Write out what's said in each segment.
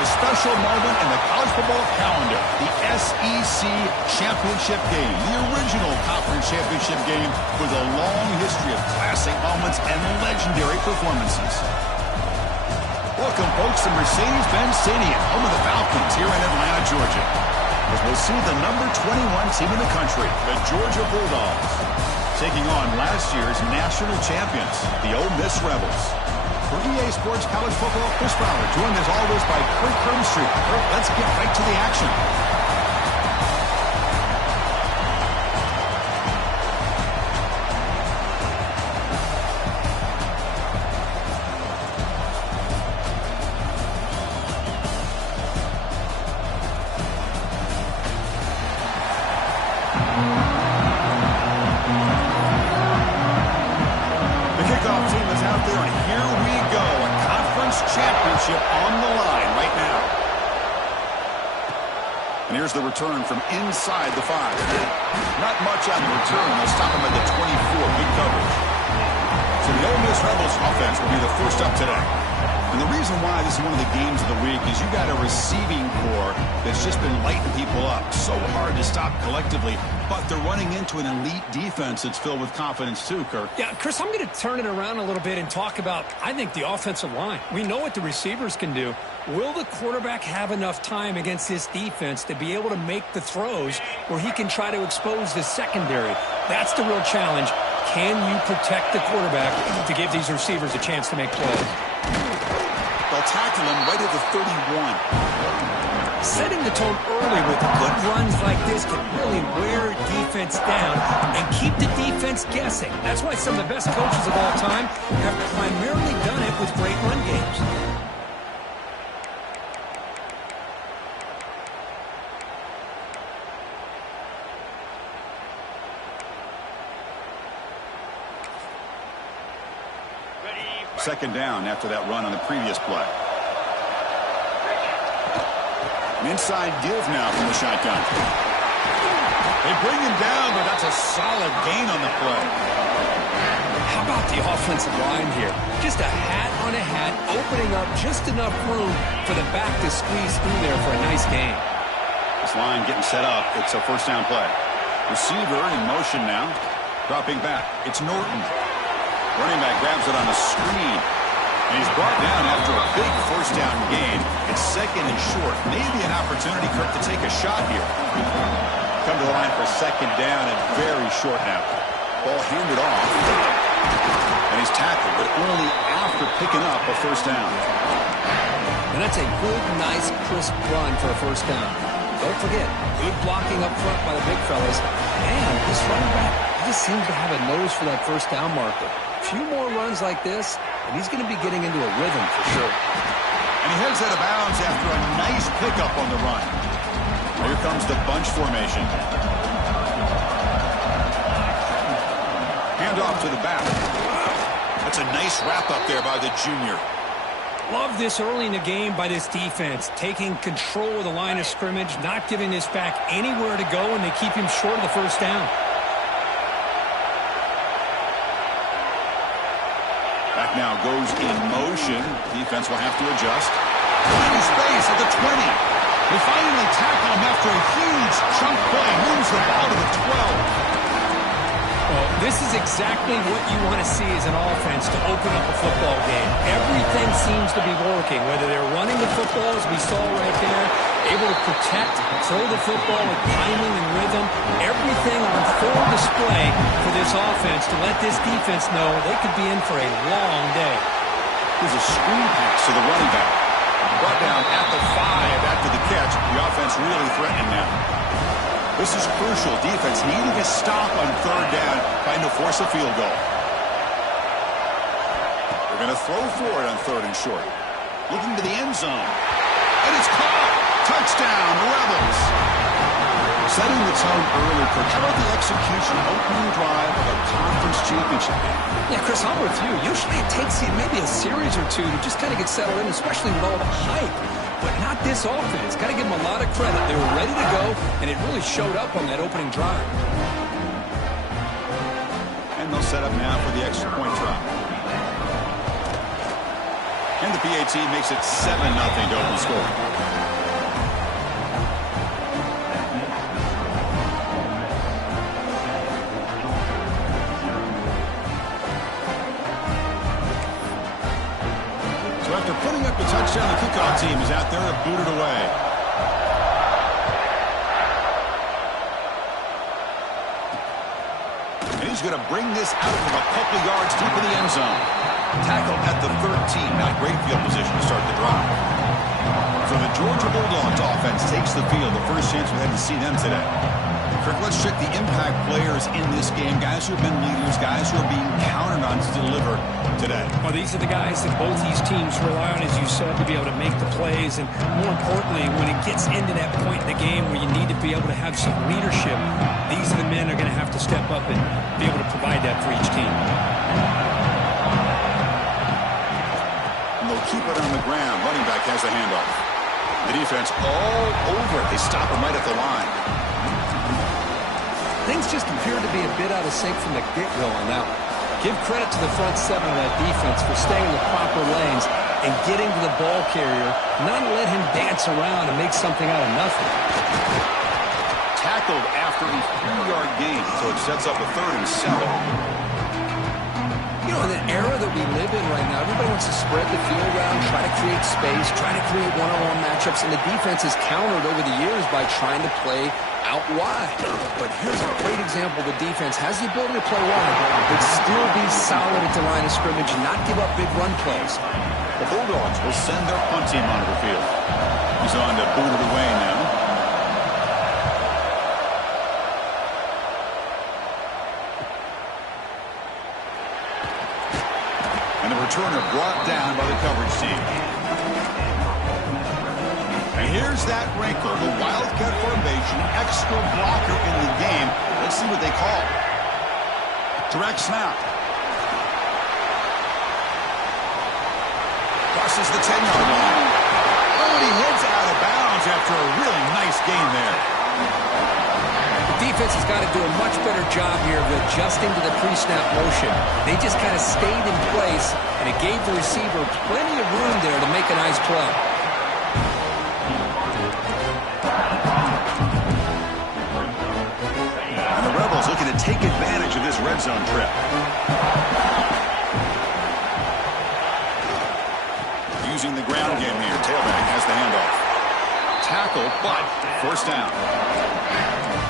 a special moment in the college football calendar, the SEC Championship game, the original conference championship game with a long history of classic moments and legendary performances. Welcome, folks, to Mercedes-Benz Stadium, home of the Falcons here in Atlanta, Georgia, as we'll see the number 21 team in the country, the Georgia Bulldogs, taking on last year's national champions, the Ole Miss Rebels. For EA Sports College Football, Chris Fowler, joined as always by Kurt Crumbstreet. Kurt, let's get right to the action. Championship on the line right now. And here's the return from inside the 5. Not much on the return. They'll stop him at the 24. Good coverage. So the Ole Miss Rebels offense will be the first up today. And the reason why this is one of the games of the week is you got a receiving core that's just been lighting people up. So hard to stop collectively, but they're running into an elite defense that's filled with confidence too, Kirk. Yeah, Chris, I'm going to turn it around a little bit and talk about, I think, the offensive line. We know what the receivers can do. Will the quarterback have enough time against this defense to be able to make the throws where he can try to expose the secondary? That's the real challenge. Can you protect the quarterback to give these receivers a chance to make plays? They'll tackle him right at the 31. Setting the tone early with good runs like this can really wear defense down and keep the defense guessing. That's why some of the best coaches of all time have primarily done it with great run games. Second down after that run on the previous play. An inside give now from the shotgun. They bring him down, but that's a solid gain on the play. How about the offensive line here? Just a hat on a hat, opening up just enough room for the back to squeeze through there for a nice gain. This line getting set up. It's a first down play. Receiver in motion now. Dropping back. It's Norton. Running back grabs it on a screen. And he's brought down after a big first down gain. It's second and short. Maybe an opportunity, Kirk, to take a shot here. Come to the line for second down and very short now. Ball handed off. And he's tackled, but only after picking up a first down. And that's a good, nice, crisp run for a first down. Don't forget, good blocking up front by the big fellas. And this running back just seems to have a nose for that first down marker. A few more runs like this, and he's going to be getting into a rhythm for sure. And he heads out of bounds after a nice pickup on the run. Here comes the bunch formation. Hand off to the back. That's a nice wrap up there by the junior. Love this early in the game by this defense, taking control of the line of scrimmage, not giving this back anywhere to go, and they keep him short of the first down. Back now goes in motion. Defense will have to adjust. Finding space at the 20. They finally tackle him after a huge chunk play. Moves the ball to the 12. Well, this is exactly what you want to see as an offense to open up a football game. Everything seems to be working, whether they're running the football, as we saw right there, able to protect, throw the football with timing and rhythm. Everything on full display for this offense to let this defense know they could be in for a long day. Here's a screen pass to the running back. Brought down at the 5 after the catch. The offense really threatening now. This is crucial. Defense needing a stop on third down, trying to force a field goal. They're going to throw for it on third and short. Looking to the end zone. And it's caught. Touchdown, Rebels. Setting the tone early, Kirk. How about the execution, opening drive of a conference championship game? Yeah, Chris, I'm with you. Usually it takes you maybe a series or two to just kind of get settled in, especially with all the hype. But not this offense. Got to give them a lot of credit. They were ready to go, and it really showed up on that opening drive. And they'll set up now for the extra point try. And the the PAT makes it 7-0 to open score. So after putting up the touchdown, the kickoff team is out there to boot it away. And he's going to bring this out from a couple yards deep in the end zone. Tackle at the 13. Not great field position to start the drive. So the Georgia Bulldogs offense takes the field. The first chance we had to see them today. Kirk, let's check the impact players in this game. Guys who have been leaders, guys who are being counted on to deliver today. Well, these are the guys that both these teams rely on, as you said, to be able to make the plays. And more importantly, when it gets into that point in the game where you need to be able to have some leadership, these are the men that are going to have to step up and be able to provide that for each team. And they'll keep it on the ground. Running back has the handoff. The defense all over it. They stop him right at the line. Things just appear to be a bit out of sync from the get-go on that one. Give credit to the front seven of that defense for staying in the proper lanes and getting to the ball carrier, not let him dance around and make something out of nothing. Tackled after a 4-yard gain, so it sets up a 3rd and 7. You know, in the era that we live in right now, everybody wants to spread the field around, try to create space, try to create one-on-one matchups, and the defense has countered over the years by trying to play out wide. But here's a great example. The defense has the ability to play wide, but still be solid at the line of scrimmage and not give up big run plays. The Bulldogs will send their punt team onto the field. He's on to boot it away now. And the returner brought down by the coverage team. And here's that wrinkle, the Wildcat formation, extra blocker in the game. Let's see what they call. Direct snap. Crosses the 10-yard line. Oh, and he heads out of bounds after a really nice gain there. The defense has got to do a much better job here of adjusting to the pre-snap motion. They just kind of stayed in place, and it gave the receiver plenty of room there to make a nice play. And the Rebels looking to take advantage of this red zone trip. Using the ground game here. Tailback has the handoff. Tackle, but first down.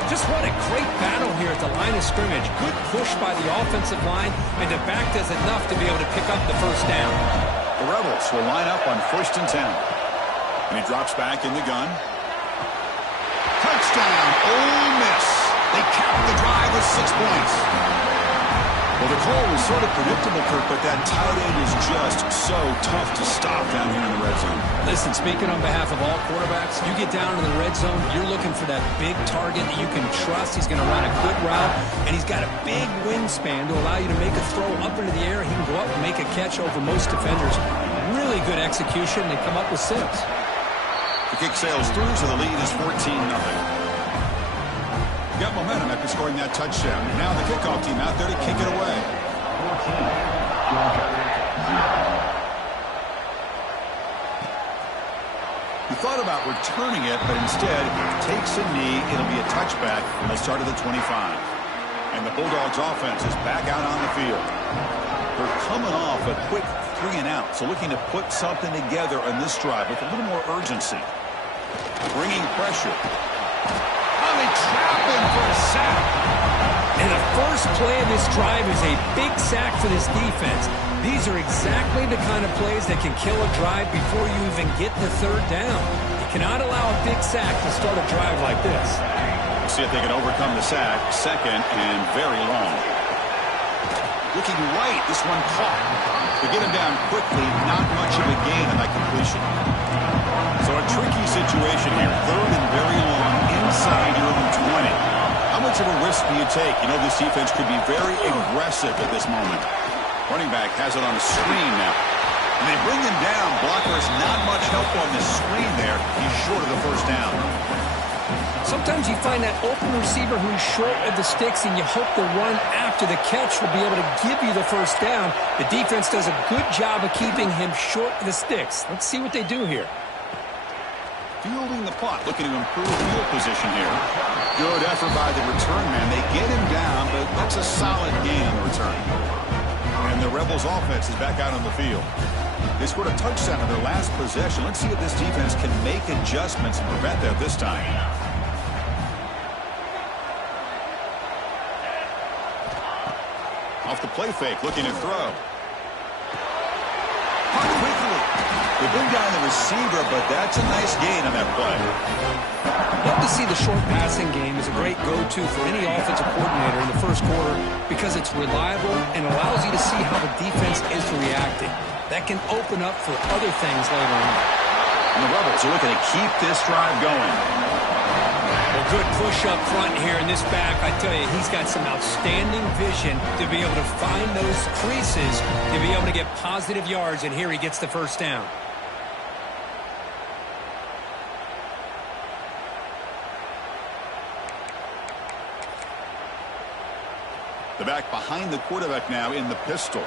Just what a great battle here at the line of scrimmage. Good push by the offensive line, and the back does enough to be able to pick up the first down. The Rebels will line up on 1st and 10. And he drops back in the gun. Touchdown, Ole Miss. They cap the drive with 6 points. Well, the call was sort of predictable, Kirk, but that tight end is just so tough to stop down here in the red zone. Listen, speaking on behalf of all quarterbacks, you get down to the red zone, you're looking for that big target that you can trust. He's going to run a good route, and he's got a big wingspan to allow you to make a throw up into the air. He can go up and make a catch over most defenders. Really good execution. They come up with 6. The kick sails through, so the lead is 14-0. Got momentum after scoring that touchdown. Now the kickoff team out there to kick it away. He thought about returning it, but instead takes a knee. It'll be a touchback, and they'll start at the 25. And the Bulldogs offense is back out on the field. They're coming off a quick 3 and out, so looking to put something together on this drive with a little more urgency. Bringing pressure. They trap him for a sack. And the first play of this drive is a big sack for this defense. These are exactly the kind of plays that can kill a drive before you even get the 3rd down. You cannot allow a big sack to start a drive like this. We'll see if they can overcome the sack. 2nd and very long. Looking right, this one caught. To get him down quickly, not much of a gain on that completion. So a tricky situation here. 3rd and very long inside your own 20. How much of a risk do you take? You know this defense could be very aggressive at this moment. Running back has it on the screen now. And they bring him down. Blocker has not much help on the screen there. He's short of the first down. Sometimes you find that open receiver who's short of the sticks, and you hope the run after the catch will be able to give you the first down. The defense does a good job of keeping him short of the sticks. Let's see what they do here. Fielding the punt, looking to improve field position here. Good effort by the return man. They get him down, but that's a solid gain on the return. And the Rebels offense is back out on the field. They scored a touchdown on their last possession. Let's see if this defense can make adjustments and prevent that this time. Off the play fake, looking to throw. Punt quickly. They bring down the receiver, but that's a nice gain on that play. Love to see the short passing game is a great go-to for any offensive coordinator in the first quarter because it's reliable and allows you to see how the defense is reacting. That can open up for other things later on. And the Rebels are looking to keep this drive going. Well, good push up front here in this back. I tell you, he's got some outstanding vision to be able to find those creases, to be able to get positive yards, and here he gets the first down. The back behind the quarterback now in the pistol.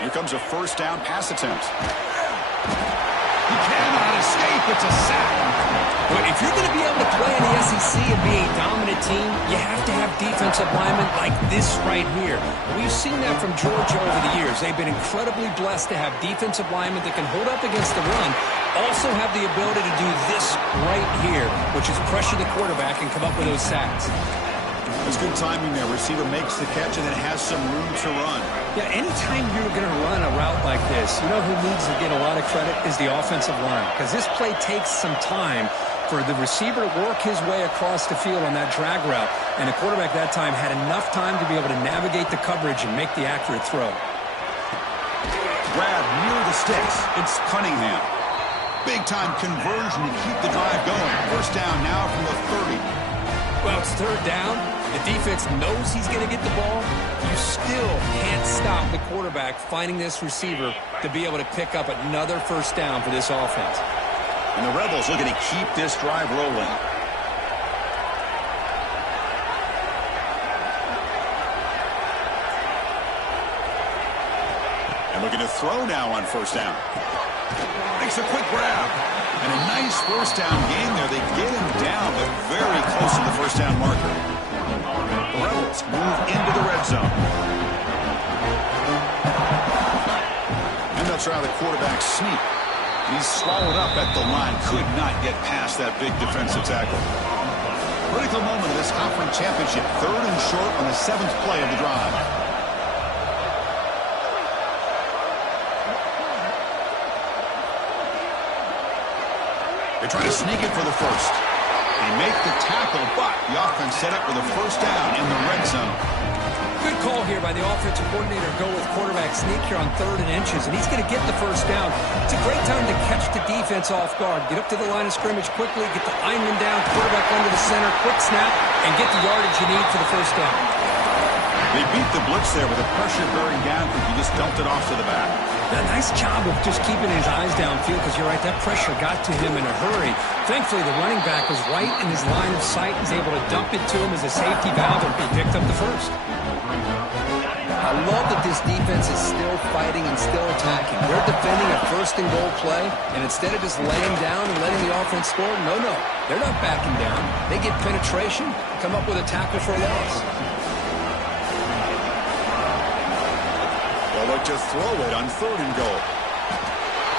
Here comes a first down pass attempt. He cannot escape. It's a sack. Well, if you're going to be able to play in the SEC and be a dominant team, you have to have defensive linemen like this right here. We've seen that from Georgia over the years. They've been incredibly blessed to have defensive linemen that can hold up against the run, also have the ability to do this right here, which is pressure the quarterback and come up with those sacks. There's good timing there. Receiver makes the catch and then has some room to run. Yeah, anytime you're going to run a route like this, you know who needs to get a lot of credit is the offensive line, because this play takes some time for the receiver to work his way across the field on that drag route, and the quarterback that time had enough time to be able to navigate the coverage and make the accurate throw. Grab near the sticks. It's Cunningham. Big-time conversion to keep the drive going. First down now from the 30. Well, it's third down. The defense knows he's going to get the ball. You still can't stop the quarterback finding this receiver to be able to pick up another first down for this offense. And the Rebels looking to keep this drive rolling. And looking to throw now on first down. Makes a quick grab. And a nice first down gain there. They get him down, but very close to the first down marker. The Rebels move into the red zone. And they'll try the quarterback sneak. He's swallowed up at the line. Could not get past that big defensive tackle. Critical moment of this conference championship. Third and short on the 7th play of the drive. They try to sneak it for the first. They make the tackle, but the offense set up for the first down in the red zone. Good call here by the offensive coordinator. Go with quarterback sneak here on 3rd and inches, and he's going to get the first down. It's a great time to catch the defense off guard. Get up to the line of scrimmage quickly, get the lineman down, quarterback under the center, quick snap, and get the yardage you need for the first down. They beat the blitz there with the pressure bearing down because he just dumped it off to the back. A nice job of just keeping his eyes downfield because you're right, that pressure got to him in a hurry. Thankfully, the running back was right in his line of sight. He's able to dump it to him as a safety valve, and he picked up the first. I love that this defense is still fighting and still attacking. They're defending a first and goal play, and instead of just laying down and letting the offense score, no, they're not backing down. They get penetration, come up with a tackle for a loss. They'll look to throw it on 3rd and goal.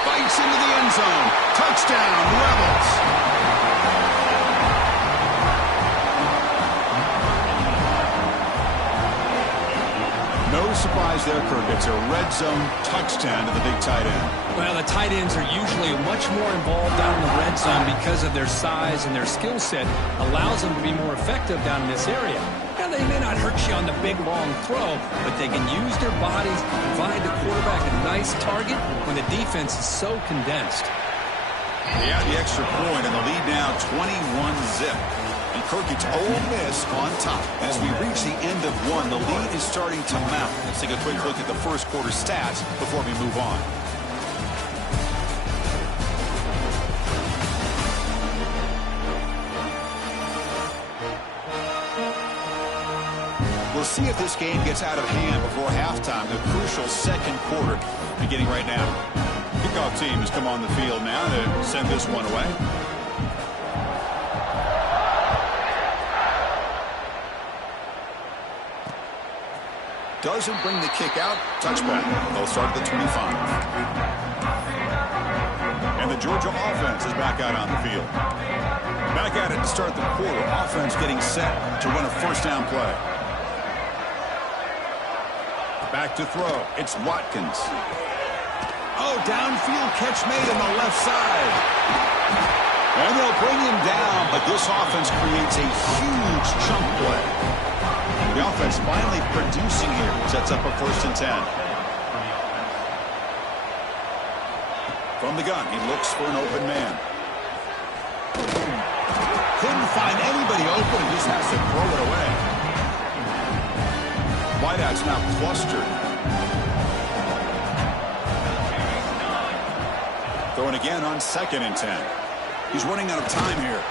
Bites into the end zone. Touchdown, Rebels. No surprise there, Kirk. It's a red zone touchdown to the big tight end. Well, the tight ends are usually much more involved down in the red zone because of their size, and their skill set allows them to be more effective down in this area. Now, they may not hurt you on the big, long throw, but they can use their bodies to provide the quarterback a nice target when the defense is so condensed. They add the extra point, and the lead now 21-zip. And Kirk, it's Ole Miss on top. As we reach the end of one, the lead is starting to mount. Let's take a quick look at the first quarter stats before we move on. see if this game gets out of hand before halftime. The crucial second quarter beginning right now. Kickoff team has come on the field now to send this one away. Doesn't bring the kick out. Touchback. They'll start at the 25. And the Georgia offense is back out on the field. Back at it to start the quarter. Offense getting set to run a first down play. Back to throw. It's Watkins. Oh, downfield catch made on the left side. And they'll bring him down, but this offense creates a huge chunk play. The offense finally producing here. Sets up a 1st and 10. From the gun, he looks for an open man. Couldn't find anybody open and just has to throw it away. Wideout's now clustered. Throwing again on 2nd and 10. He's running out of time here.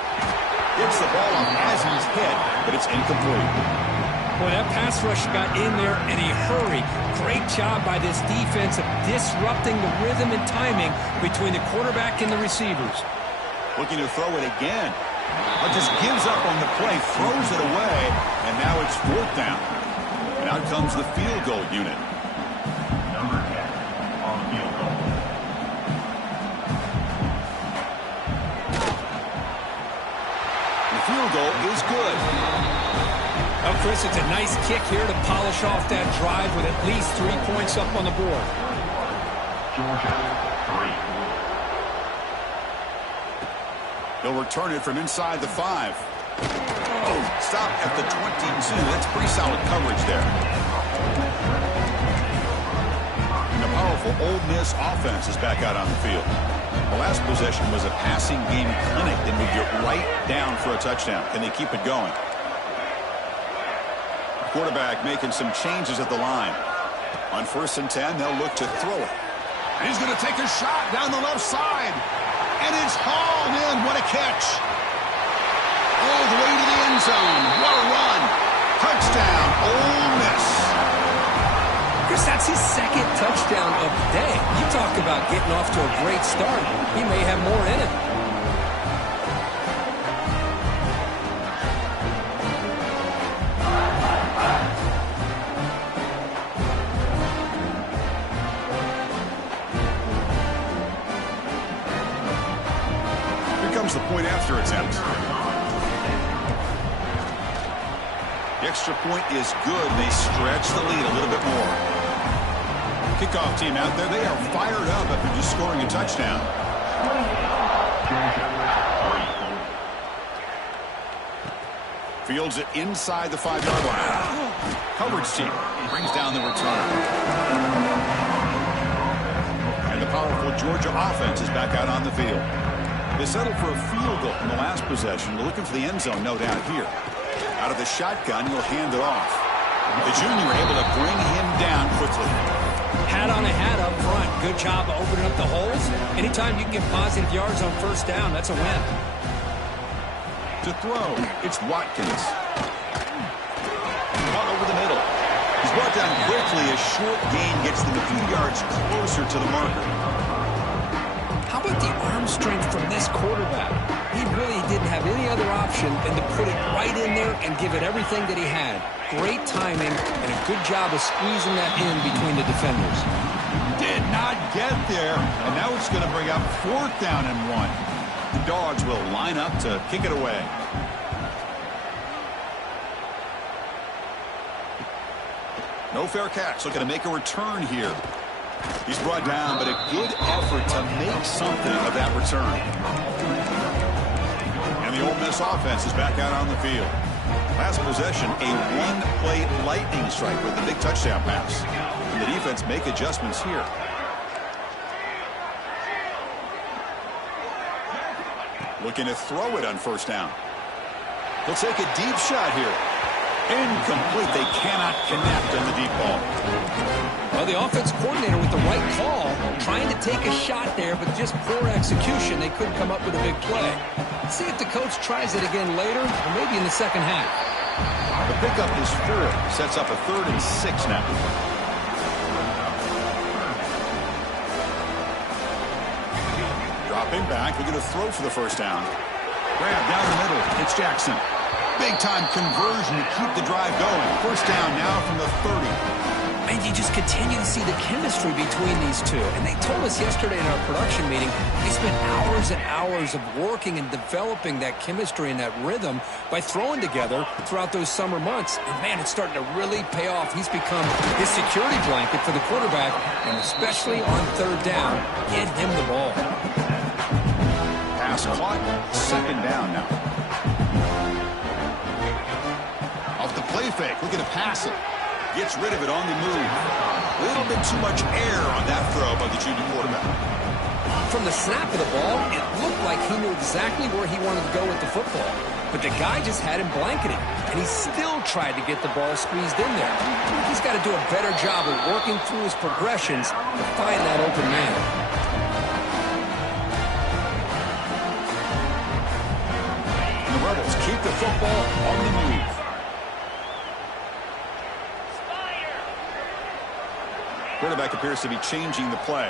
Gets the ball off as he's hit, but it's incomplete. Boy, that pass rush got in there in a hurry. Great job by this defense of disrupting the rhythm and timing between the quarterback and the receivers. Looking to throw it again. But just gives up on the play, throws it away, and now it's 4th down. And out comes the field goal unit. Number 10 on the field goal. The field goal is good. Oh, Chris, it's a nice kick here to polish off that drive with at least 3 points up on the board. Georgia, 3. He'll return it from inside the 5. Oh, stop at the 22. That's pretty solid coverage there. And the powerful Ole Miss offense is back out on the field. The last possession was a passing game clinic that moved it right down for a touchdown. Can they keep it going? Quarterback making some changes at the line. On 1st and 10, they'll look to throw it. And he's going to take a shot down the left side. And it's hauled in. What a catch. All the way to the end zone. What a run. Touchdown, Ole Miss. Chris, that's his 2nd touchdown of the day. You talk about getting off to a great start. He may have more in it. The point after attempt. The extra point is good. They stretch the lead a little bit more. Kickoff team out there. They are fired up after just scoring a touchdown. Fields it inside the 5-yard line. Coverage team brings down the return. And the powerful Georgia offense is back out on the field. They settled for a field goal in the last possession. They're looking for the end zone, no doubt, here. Out of the shotgun, he'll hand it off. The junior able to bring him down quickly. Hat on a hat up front. Good job of opening up the holes. Anytime you can get positive yards on 1st down, that's a win. To throw, it's Watkins. Caught over the middle. He's brought down quickly. A short gain gets them a few yards closer to the marker. How about the arm strength from this quarterback? He really didn't have any other option than to put it right in there and give it everything that he had. Great timing and a good job of squeezing that in between the defenders. Did not get there, and now it's going to bring up 4th down and 1. The Dogs will line up to kick it away. No fair catch. Looking to make a return here. He's brought down, but a good effort to make something of that return. And the Ole Miss offense is back out on the field. Last possession, a one-play lightning strike with the big touchdown pass. And the defense make adjustments here. Looking to throw it on 1st down. He'll take a deep shot here. Incomplete. They cannot connect on the deep ball. Well, the offense coordinator with the right call, trying to take a shot there, but just poor execution. They couldn't come up with a big play. Let's see if the coach tries it again later, or maybe in the second half. The pickup is 4. Sets up a 3rd and 6 now. Dropping back. We're going to throw for the first down. Grab down the middle. It's Jackson. Big-time conversion to keep the drive going. First down now from the 30. And you just continue to see the chemistry between these two. And they told us yesterday in our production meeting, they spent hours and hours of working and developing that chemistry and that rhythm by throwing together throughout those summer months. And, man, it's starting to really pay off. He's become his security blanket for the quarterback, and especially on 3rd down, get him the ball. Pass caught. 2nd down now. Off the play fake. We're going to pass it. Gets rid of it on the move. A little bit too much air on that throw by the junior quarterback. From the snap of the ball, it looked like he knew exactly where he wanted to go with the football. But the guy just had him blanketed, and he still tried to get the ball squeezed in there. He's got to do a better job of working through his progressions to find that open man. And the Rebels keep the football on the move. Quarterback appears to be changing the play.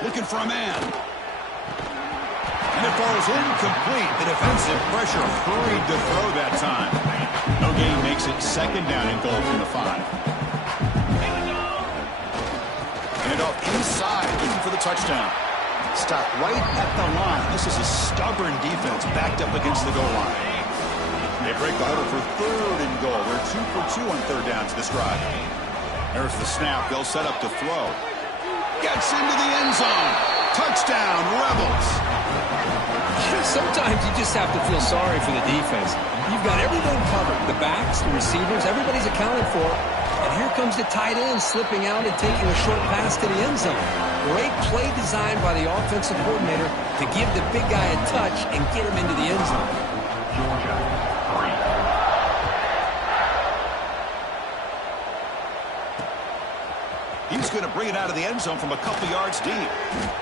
Looking for a man. And it falls incomplete. The defensive pressure hurried to throw that time. No gain makes it 2nd down and goal from the 5. And off inside, looking for the touchdown. Stop right at the line. This is a stubborn defense backed up against the goal line. They break the huddle for 3rd and goal. They're 2 for 2 on 3rd downs this drive. There's the snap. They'll set up to throw. Gets into the end zone. Touchdown, Rebels. Sometimes you just have to feel sorry for the defense. You've got everything covered. The backs, the receivers, everybody's accounted for. And here comes the tight end slipping out and taking a short pass to the end zone. Great play design by the offensive coordinator to give the big guy a touch and get him into the end zone. Georgia, 3. He's going to bring it out of the end zone from a couple yards deep.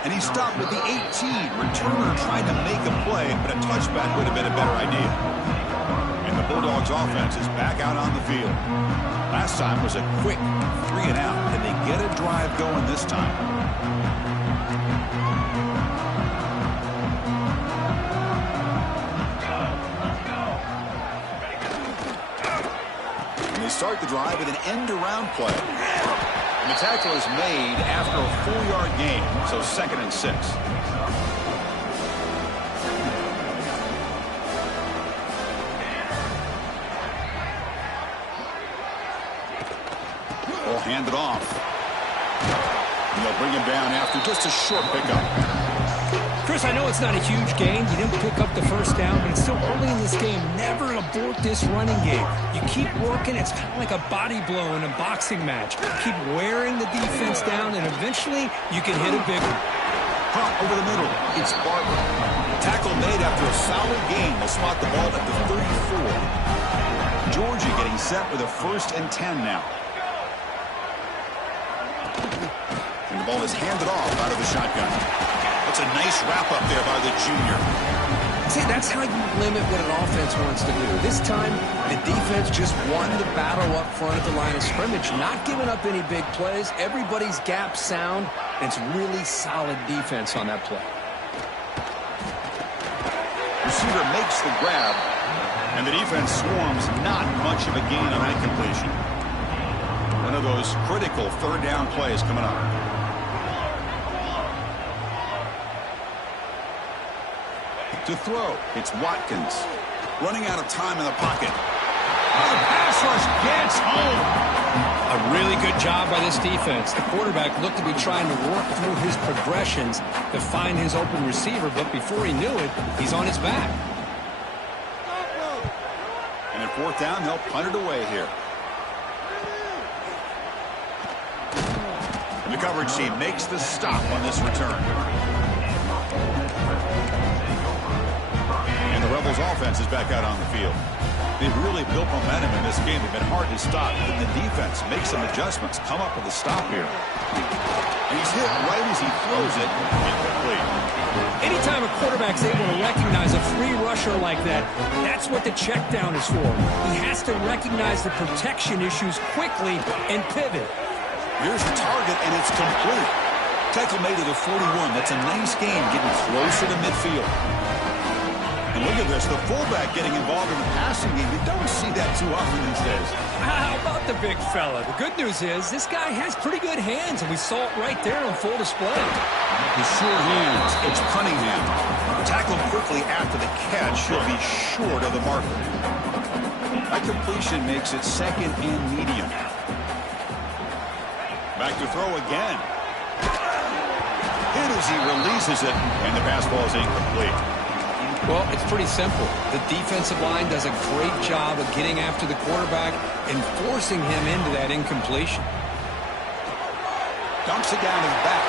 And he stopped with the 18. Returner trying to make a play, but a touchback would have been a better idea. And the Bulldogs offense is back out on the field. Last time was a quick 3 and out. Can they get a drive going this time? And they start the drive with an end-around play. And the tackle is made after a 4-yard gain, so 2nd and 6. They'll hand it off. And they'll bring him down after just a short pickup. Chris, I know it's not a huge gain. You didn't pick up the first down, but it's still early in this game. Never abort this running game. You keep working. It's kind of like a body blow in a boxing match. Keep wearing the defense down, and eventually you can hit a big one. Hot over the middle. It's Barber. Tackle made after a solid gain. They'll spot the ball at the 34. Georgia getting set with a 1st and 10 now. And the ball is handed off out of the shotgun. That's a nice wrap-up there by the junior. See, that's how you limit what an offense wants to do. This time, the defense just won the battle up front at the line of scrimmage, not giving up any big plays. Everybody's gap sound. It's really solid defense on that play. Receiver makes the grab, and the defense swarms. Not much of a gain on that completion. One of those critical 3rd down plays coming up. To throw, it's Watkins. Running out of time in the pocket. Oh, the pass rush gets home. A really good job by this defense. The quarterback looked to be trying to work through his progressions to find his open receiver, but before he knew it, he's on his back. And at 4th down, they'll punt it away here. And the coverage team makes the stop on this return. And the Rebels offense is back out on the field. They've really built momentum in this game. They've been hard to stop. Then the defense makes some adjustments, come up with a stop here. And he's hit right as he throws it. Incomplete. Anytime a quarterback's able to recognize a free rusher like that, that's what the check down is for. He has to recognize the protection issues quickly and pivot. Here's the target, and it's complete. Tackle made it at 41. That's a nice game, getting closer to midfield. And look at this, the fullback getting involved in the passing game. You don't see that too often these days. How about the big fella? The good news is this guy has pretty good hands, and we saw it right there on full display. His sure hands, it's Cunningham. Tackled quickly after the catch. He'll be short of the marker. That completion makes it second and medium. Back to throw again. Hit as he releases it, and the pass ball is incomplete. Well, it's pretty simple. The defensive line does a great job of getting after the quarterback and forcing him into that incompletion. Dumps it down to the back.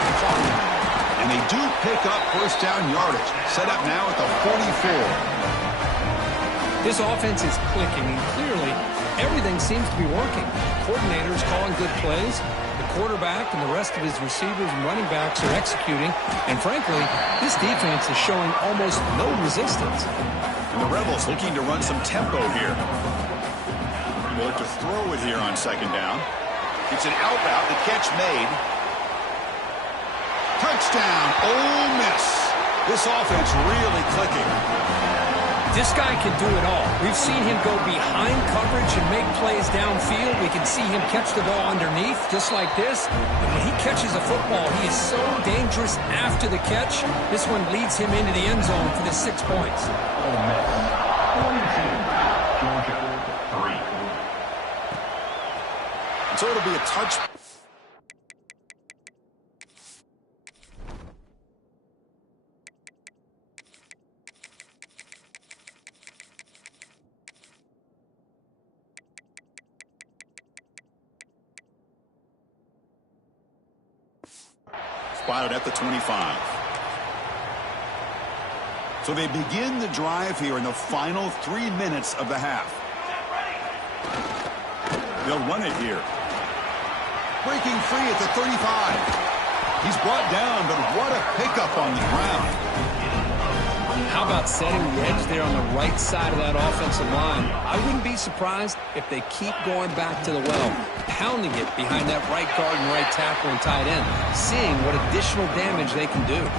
And they do pick up first down yardage. Set up now at the 44. This offense is clicking, and clearly everything seems to be working. The coordinator is calling good plays. The quarterback and the rest of his receivers and running backs are executing. And frankly, this defense is showing almost no resistance. And the Rebels looking to run some tempo here. They'll look to throw it here on second down. It's an out route. The catch made. Touchdown, Ole Miss. This offense really clicking. This guy can do it all. We've seen him go behind coverage and make plays downfield. We can see him catch the ball underneath, just like this. And when he catches a football, he is so dangerous after the catch. This one leads him into the end zone for the 6 points. Ole Miss 42, Georgia 3. So it'll be a touch. Spotted at the 25. So they begin the drive here in the final 3 minutes of the half. They'll run it here. Breaking free at the 35. He's brought down, but what a pickup on the ground. How about setting the edge there on the right side of that offensive line? I wouldn't be surprised if they keep going back to the well, pounding it behind that right guard and right tackle and tight end, seeing what additional damage they can do.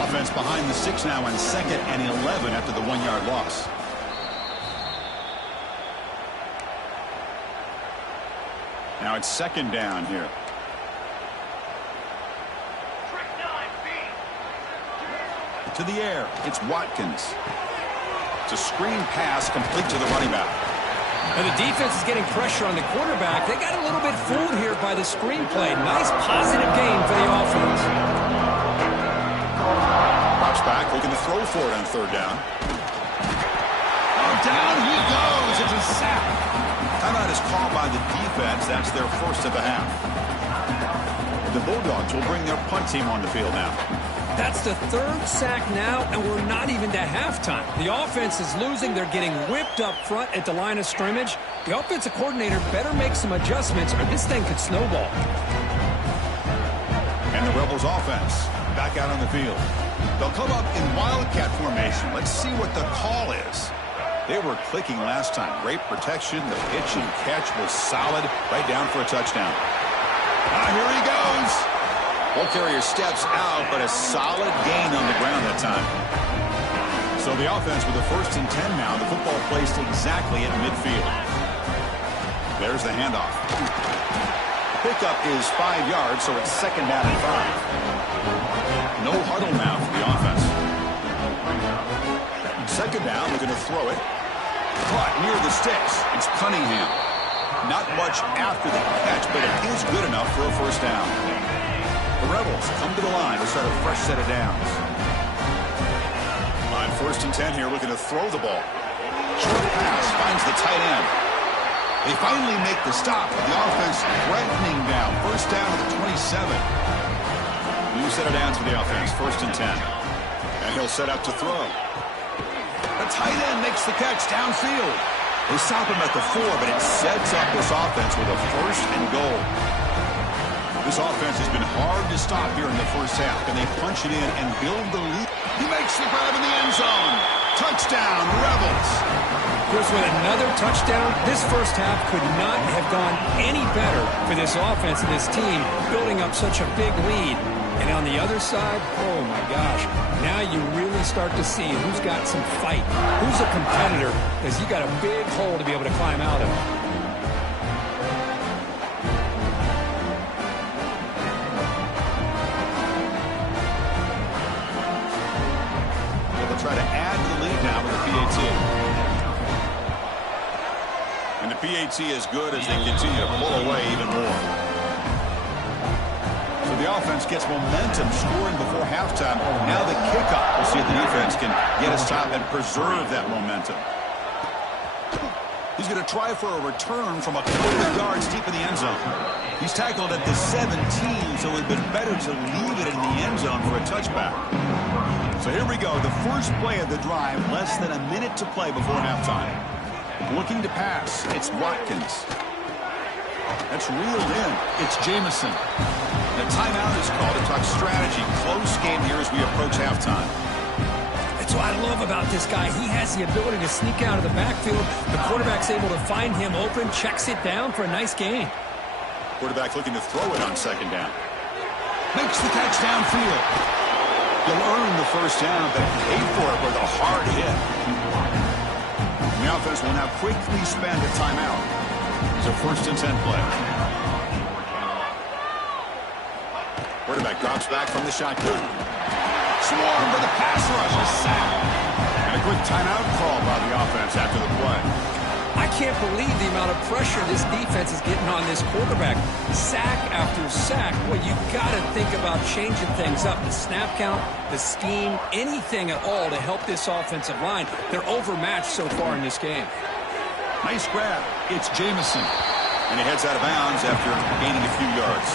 Offense behind the 6 now on 2nd and 11 after the 1-yard loss. Now it's 2nd down here. To the air, it's Watkins. It's a screen pass complete to the running back. And the defense is getting pressure on the quarterback. They got a little bit fooled here by the screenplay. Nice positive gain for the offense. Drops back, looking to throw for it on 3rd down. Oh, down he goes. It's a sack. Timeout is called by the defense. That's their first of the half. The Bulldogs will bring their punt team on the field now. That's the 3rd sack now, and we're not even to halftime. The offense is losing. They're getting whipped up front at the line of scrimmage. The offensive coordinator better make some adjustments, or this thing could snowball. And the Rebels offense back out on the field. They'll come up in Wildcat formation. Let's see what the call is. They were clicking last time. Great protection. The pitch and catch was solid. Right down for a touchdown. Here he goes. Ball carrier steps out, but a solid gain on the ground that time. So the offense with the 1st and 10 now. The football placed exactly at midfield. There's the handoff. Pickup is 5 yards, so it's 2nd down and 5. No huddle now for the offense. 2nd down, looking to throw it. Caught near the sticks. It's Cunningham. Not much after the catch, but it is good enough for a 1st down. The Rebels come to the line to start a fresh set of downs. On 1st and 10 here, looking to throw the ball. Short pass finds the tight end. They finally make the stop, but the offense threatening now. 1st down to the 27. New set of downs for the offense, 1st and 10. And he'll set up to throw. The tight end makes the catch downfield. They stop him at the 4, but it sets up this offense with a 1st and goal. This offense has been hard to stop here in the first half. Can they punch it in and build the lead? He makes the grab in the end zone. Touchdown, Rebels. Of course, with another touchdown, this first half could not have gone any better for this offense and this team, building up such a big lead. And on the other side, oh my gosh, now you really start to see who's got some fight, who's a competitor, because you got a big hole to be able to climb out of. They'll try to add to the lead now with the PAT. And the PAT is good as they continue to pull away even more. So the offense gets momentum scoring before halftime. Now the kickoff. We'll see if the defense can get a stop and preserve that momentum. He's going to try for a return from a couple of yards deep in the end zone. He's tackled at the 17, so it would have been better to leave it in the end zone for a touchback. So here we go. The first play of the drive, less than a minute to play before halftime. Looking to pass. It's Watkins. That's reeled in. It's Jamison. The timeout is called to talk strategy. Close game here as we approach halftime. That's what I love about this guy. He has the ability to sneak out of the backfield. The quarterback's able to find him open, checks it down for a nice gain. Quarterback looking to throw it on 2nd down. Makes the catch downfield. You'll earn the first down, but pay for it with a hard hit. The offense will now quickly spend a timeout. It's a 1st and 10 play. Quarterback drops back from the shotgun. Swarm for the pass rush. A sack. And a quick timeout call by the offense after the play. I can't believe the amount of pressure this defense is getting on this quarterback. Sack after sack. Well, you got to think about changing things up. The snap count, the scheme, anything at all to help this offensive line. They're overmatched so far in this game. Nice grab. It's Jamison. And he heads out of bounds after gaining a few yards.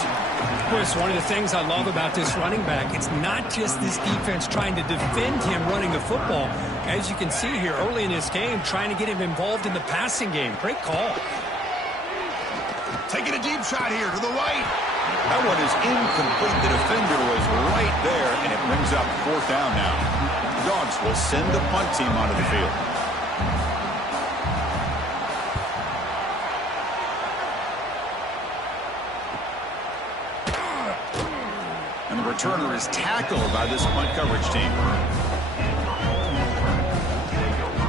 Chris, one of the things I love about this running back, it's not just this defense trying to defend him running the football. As you can see here early in this game, trying to get him involved in the passing game. Great call. Taking a deep shot here to the right. That one is incomplete. The defender was right there, and it brings up 4th down now. The Dogs will send the punt team onto the field. And the returner is tackled by this punt coverage team.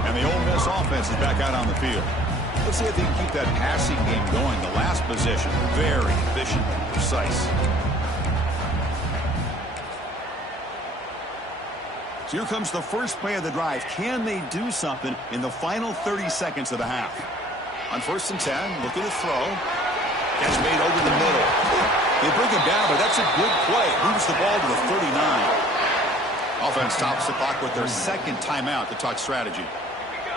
And the Ole Miss offense is back out on the field. Let's see if they can keep that passing game going. The last possession, very efficient, precise. So here comes the first play of the drive. Can they do something in the final 30 seconds of the half? On 1st and 10, looking to throw. Catch made over the middle. They bring him down, but that's a good play. Moves the ball to the 39. Offense stops the clock with their 2nd timeout to talk strategy.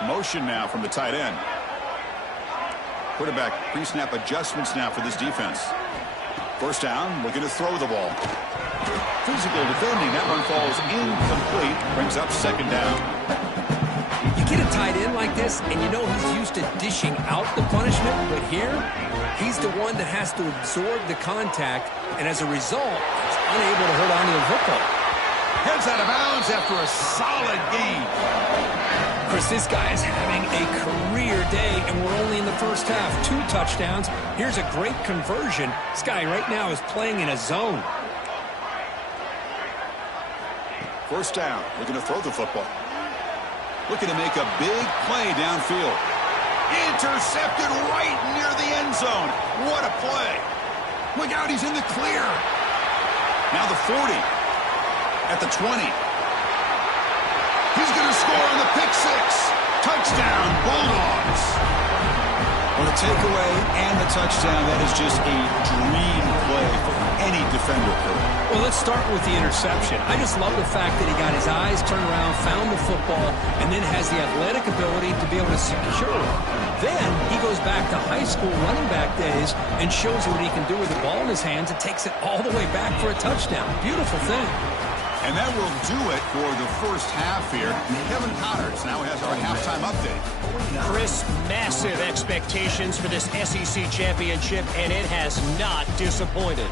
Motion now from the tight end. Quarterback pre-snap adjustments now for this defense. 1st down, looking to throw the ball. Physical defending. That one falls incomplete. Brings up 2nd down. You get a tight end like this, and you know he's used to dishing out the punishment, but here, he's the one that has to absorb the contact, and as a result, he's unable to hold on to the football. Heads out of bounds after a solid game. Chris, this guy is having a career day, and we're only in the first half. 2 touchdowns. Here's a great conversion. This guy right now is playing in a zone. 1st down. Looking to throw the football. Looking to make a big play downfield. Intercepted right near the end zone. What a play. Look out, he's in the clear. Now the 40. At the 20. He's going to score on the pick 6. Touchdown, Bulldogs. Well, the takeaway and the touchdown, that is just a dream play for any defender. Well, let's start with the interception. I just love the fact that he got his eyes turned around, found the football, and then has the athletic ability to be able to secure it. Then he goes back to high school running back days and shows you what he can do with the ball in his hands and takes it all the way back for a touchdown. Beautiful thing. And that will do it for the first half here. Kevin Connors now has our halftime update. Chris, massive expectations for this SEC championship, and it has not disappointed.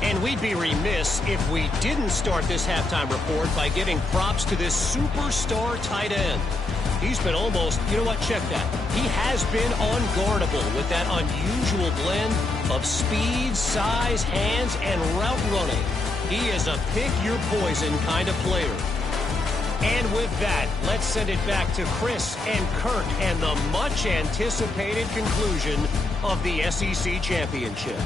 And we'd be remiss if we didn't start this halftime report by giving props to this superstar tight end. He's been almost, you know what, check that. He has been unguardable with that unusual blend of speed, size, hands, and route running. He is a pick-your-poison kind of player. And with that, let's send it back to Chris and Kirk and the much-anticipated conclusion of the SEC championship.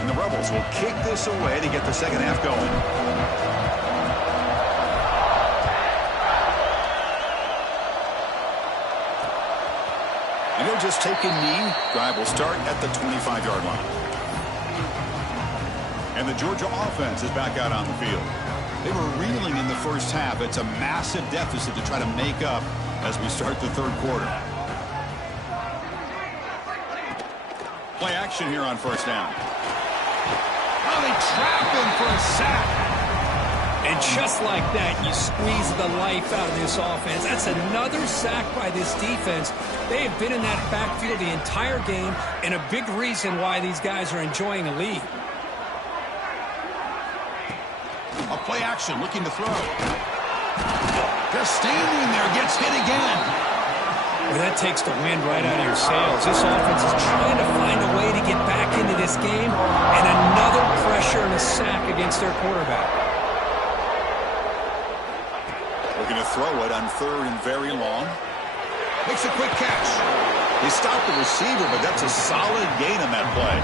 And the Rebels will kick this away to get the second half going. And he'll just take a knee. Drive will start at the 25-yard line. And the Georgia offense is back out on the field. They were reeling in the first half. It's a massive deficit to try to make up as we start the third quarter. Play action here on first down. Oh, they trap him for a sack. And just like that, you squeeze the life out of this offense. That's another sack by this defense. They have been in that backfield the entire game, and a big reason why these guys are enjoying a lead. A play action, looking to throw. Just standing there, gets hit again. Well, that takes the wind right out of your sails. This offense is trying to find a way to get back into this game, and another pressure and a sack against their quarterback. Looking to throw it on third and very long. Makes a quick catch. They stop the receiver, but that's a solid gain on that play.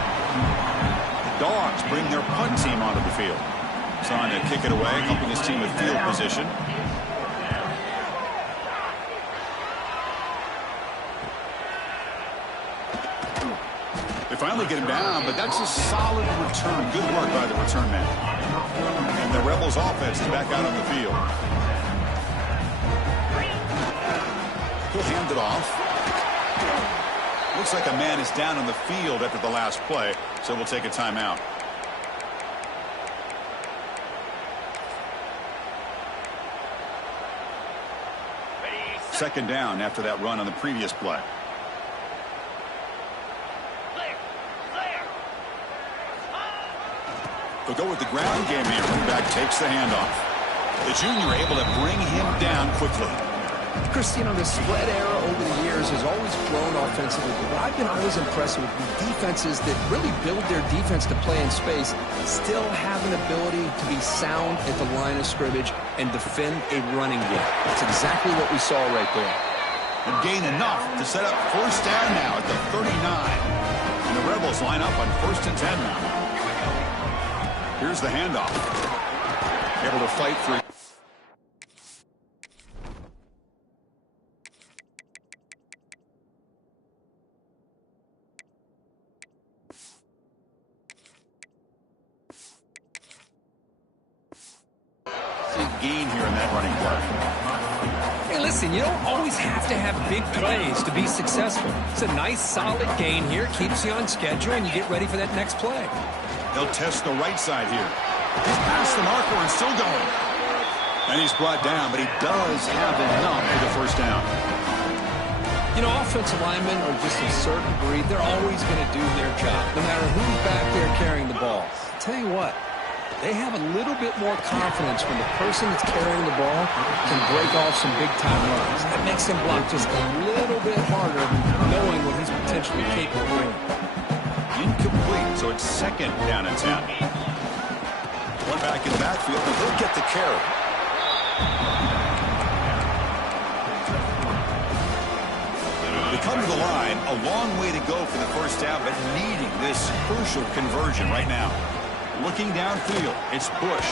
The Dogs bring their punt team onto the field. Trying to kick it away, helping his team with field position. They finally get him down, but that's a solid return. Good work by the return man. And the Rebels offense is back out on the field. He'll hand it off. Looks like a man is down on the field after the last play, so we'll take a timeout. Second down after that run on the previous play. They'll go with the ground game here. Running back takes the handoff. The junior able to bring him down quickly. Chris, you know, the spread era over the years has always grown offensively, but what I've been always impressed with defenses that really build their defense to play in space still have an ability to be sound at the line of scrimmage and defend a running game. That's exactly what we saw right there. And gain enough to set up first down now at the 39. And the Rebels line up on 1st and 10 now. Here's the handoff. Able to fight through. Gain here in that running play. Hey, listen, you don't always have to have big plays to be successful. It's a nice, solid gain here. Keeps you on schedule, and you get ready for that next play. They'll test the right side here. He's past the marker and still going. And he's brought down, but he does have enough for the first down. You know, offensive linemen are just a certain breed. They're always going to do their job, no matter who's back there carrying the ball. I'll tell you what. They have a little bit more confidence when the person that's carrying the ball can break off some big-time runs. That makes him block just a little bit harder, knowing what he's potentially capable of doing. Incomplete, so it's second down and 10. One back in the backfield, but he'll get the carry. They come to the line, a long way to go for the first down, but needing this crucial conversion right now. Looking downfield, it's Bush.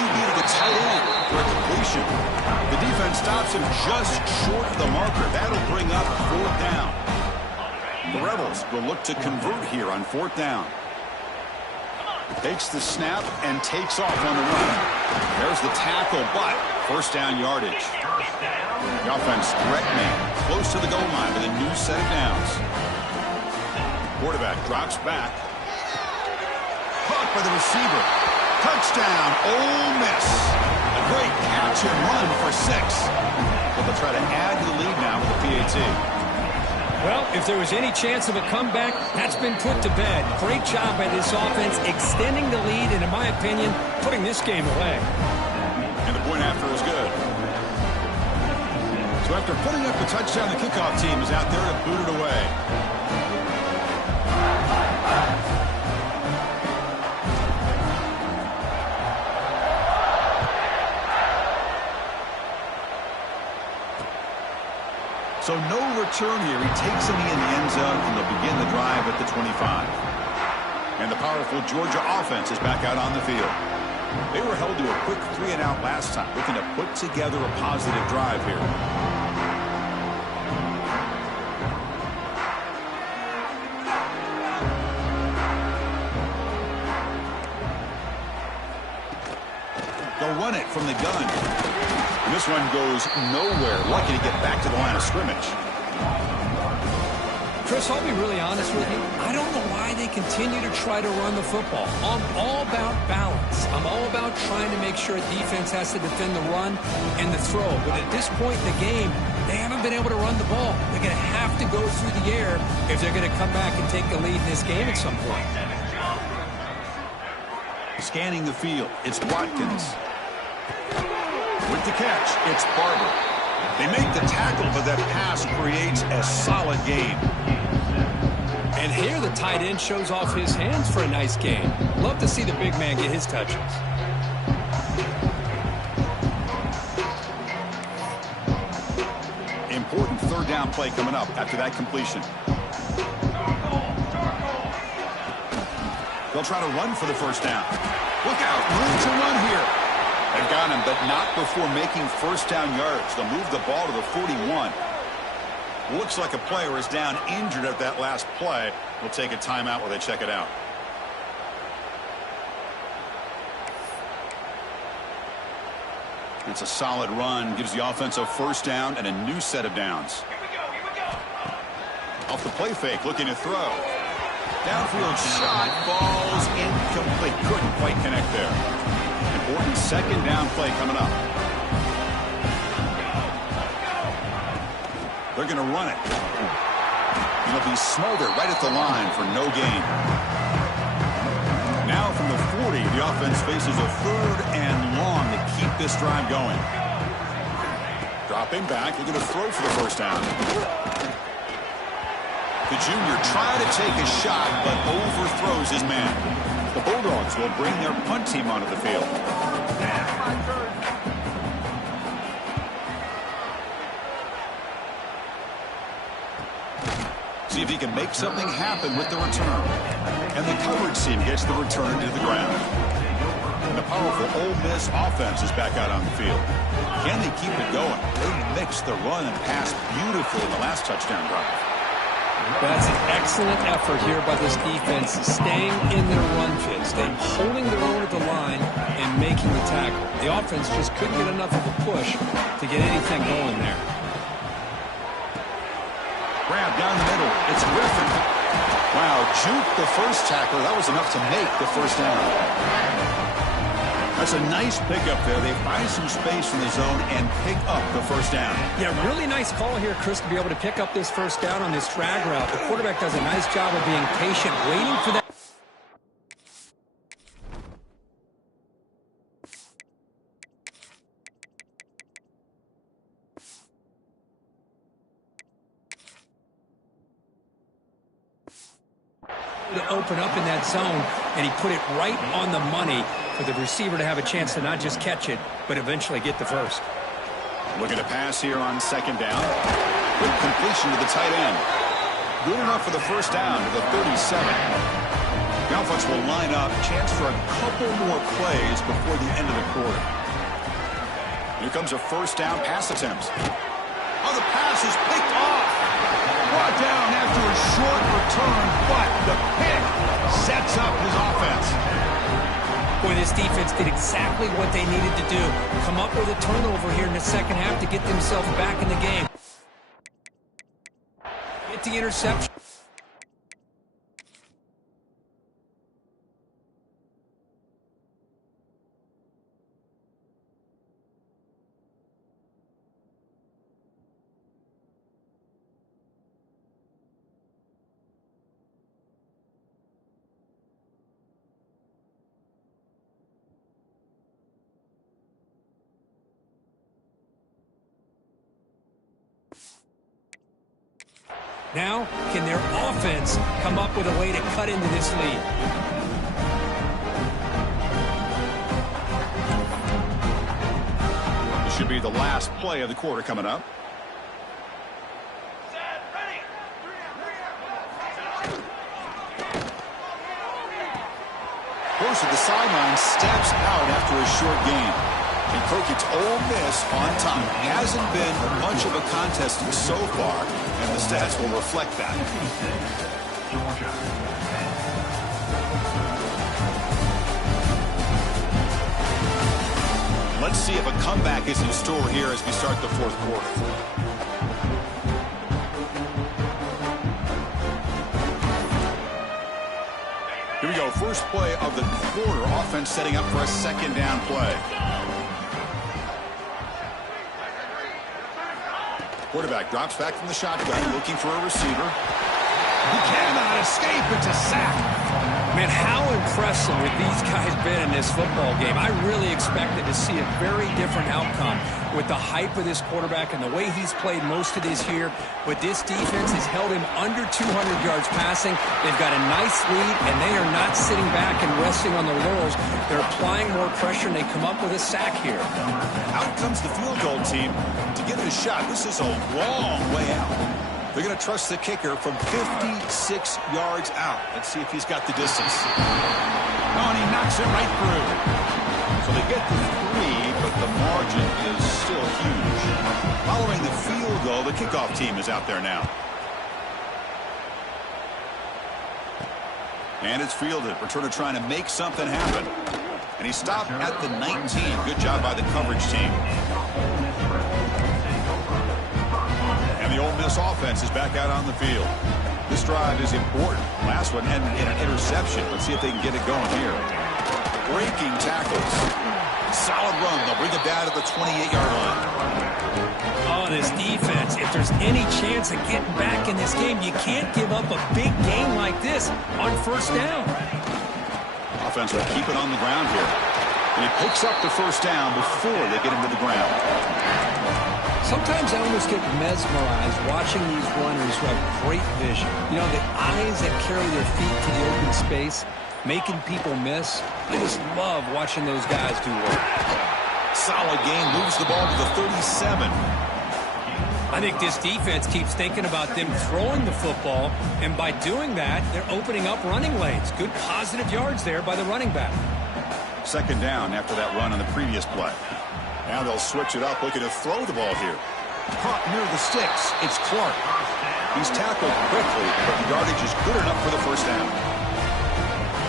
QB to the tight end for a completion. The defense stops him just short of the marker. That'll bring up 4th down. The Rebels will look to convert here on 4th down. Takes the snap and takes off on the run. There's the tackle, but first down yardage. The offense threatening, close to the goal line with a new set of downs. Quarterback drops back. Caught by the receiver. Touchdown, Ole Miss. A great catch and run for 6. But they'll try to add to the lead now with the PAT. Well, if there was any chance of a comeback, that's been put to bed. Great job by this offense extending the lead and, in my opinion, putting this game away. And the point after is good. So after putting up the touchdown, the kickoff team is out there to boot it away. So no return here. He takes it in the end zone, and they'll begin the drive at the 25. And the powerful Georgia offense is back out on the field. They were held to a quick 3-and-out last time, looking to put together a positive drive here. They'll run it from the gun. And this one goes nowhere. Lucky to get back to the line of scrimmage. Chris, I'll be really honest with you. I don't know why they continue to try to run the football. I'm all about balance. I'm all about trying to make sure defense has to defend the run and the throw. But at this point in the game, they haven't been able to run the ball. They're going to have to go through the air if they're going to come back and take the lead in this game at some point. Scanning the field, it's Watkins. With the catch, it's Barber. They make the tackle, but that pass creates a solid gain. And here the tight end shows off his hands for a nice gain. Love to see the big man get his touches. Important third down play coming up after that completion. They'll try to run for the first down. Look out, room to run here. They've got him, but not before making first down yards. They'll move the ball to the 41. Looks like a player is down injured at that last play. We'll take a timeout while they check it out. It's a solid run. Gives the offense a first down and a new set of downs. Off the play fake, looking to throw. Downfield shot, falls incomplete. Couldn't quite connect there. Important second down play coming up. They're going to run it. It'll be Smolder right at the line for no gain. Now from the 40, the offense faces a third and long to keep this drive going. Dropping back, they're going to throw for the first down. The junior trying to take a shot, but overthrows his man. The Bulldogs will bring their punt team onto the field. See if he can make something happen with the return. And the coverage team gets the return to the ground. And the powerful Ole Miss offense is back out on the field. Can they keep it going? They mix the run and pass beautifully in the last touchdown drive. That's an excellent effort here by this defense, staying in their run fit, staying holding their own at the line and making the tackle. The offense just couldn't get enough of a push to get anything going there. Grab down the middle. It's Griffin. Wow, juke the first tackler. That was enough to make the first down. That's a nice pickup there. They find some space in the zone and pick up the first down. Yeah, really nice call here, Chris, to be able to pick up this first down on this drag route. The quarterback does a nice job of being patient, waiting for that. To open up in that zone, and he put it right on the money for the receiver to have a chance to not just catch it, but eventually get the first. Looking to pass here on second down. Good completion to the tight end. Good enough for the first down to the 37. The offense will line up. Chance for a couple more plays before the end of the quarter. Here comes a first down pass attempt. Oh, the pass is picked off. Brought down after a short return, but the pick sets up his offense. Boy, this defense did exactly what they needed to do. Come up with a turnover here in the second half to get themselves back in the game. Get the interception. Now, can their offense come up with a way to cut into this lead? This should be the last play of the quarter coming up. Coach at the sideline steps out after a short game. And Crockett's Ole Miss on top. Hasn't been much of a contest so far, and the stats will reflect that. Georgia. Let's see if a comeback is in store here as we start the fourth quarter. Here we go. First play of the quarter. Offense setting up for a second down play. Quarterback drops back from the shotgun, looking for a receiver. He cannot escape. It's a sack. Man, how impressive have these guys been in this football game? I really expected to see a very different outcome with the hype of this quarterback and the way he's played most of this year. But this defense has held him under 200 yards passing. They've got a nice lead, and they are not sitting back and resting on their laurels. They're applying more pressure, and they come up with a sack here. Out comes the field goal team to give it a shot. This is a long way out. They're going to trust the kicker from 56 yards out. Let's see if he's got the distance. Oh, and he knocks it right through. So they get the 3, but the margin is still huge. Following the field goal, the kickoff team is out there now. And it's fielded. Returner trying to make something happen. And he stopped at the 19. Good job by the coverage team. And the Ole Miss offense is back out on the field. This drive is important. Last one ended in an interception. Let's see if they can get it going here. Breaking tackles. Solid run. They'll bring it down to the 28-yard line. Oh, this defense. If there's any chance of getting back in this game, you can't give up a big game like this on first down. Offense will keep it on the ground here. And he picks up the first down before they get him to the ground. Sometimes I almost get mesmerized watching these runners who have great vision. You know, the eyes that carry their feet to the open space, making people miss. I just love watching those guys do work. Solid gain, moves the ball to the 37. I think this defense keeps thinking about them throwing the football, and by doing that, they're opening up running lanes. Good positive yards there by the running back. Second down after that run on the previous play. Now they'll switch it up, looking to throw the ball here. Caught near the sticks. It's Clark. He's tackled quickly, but the yardage is good enough for the first down.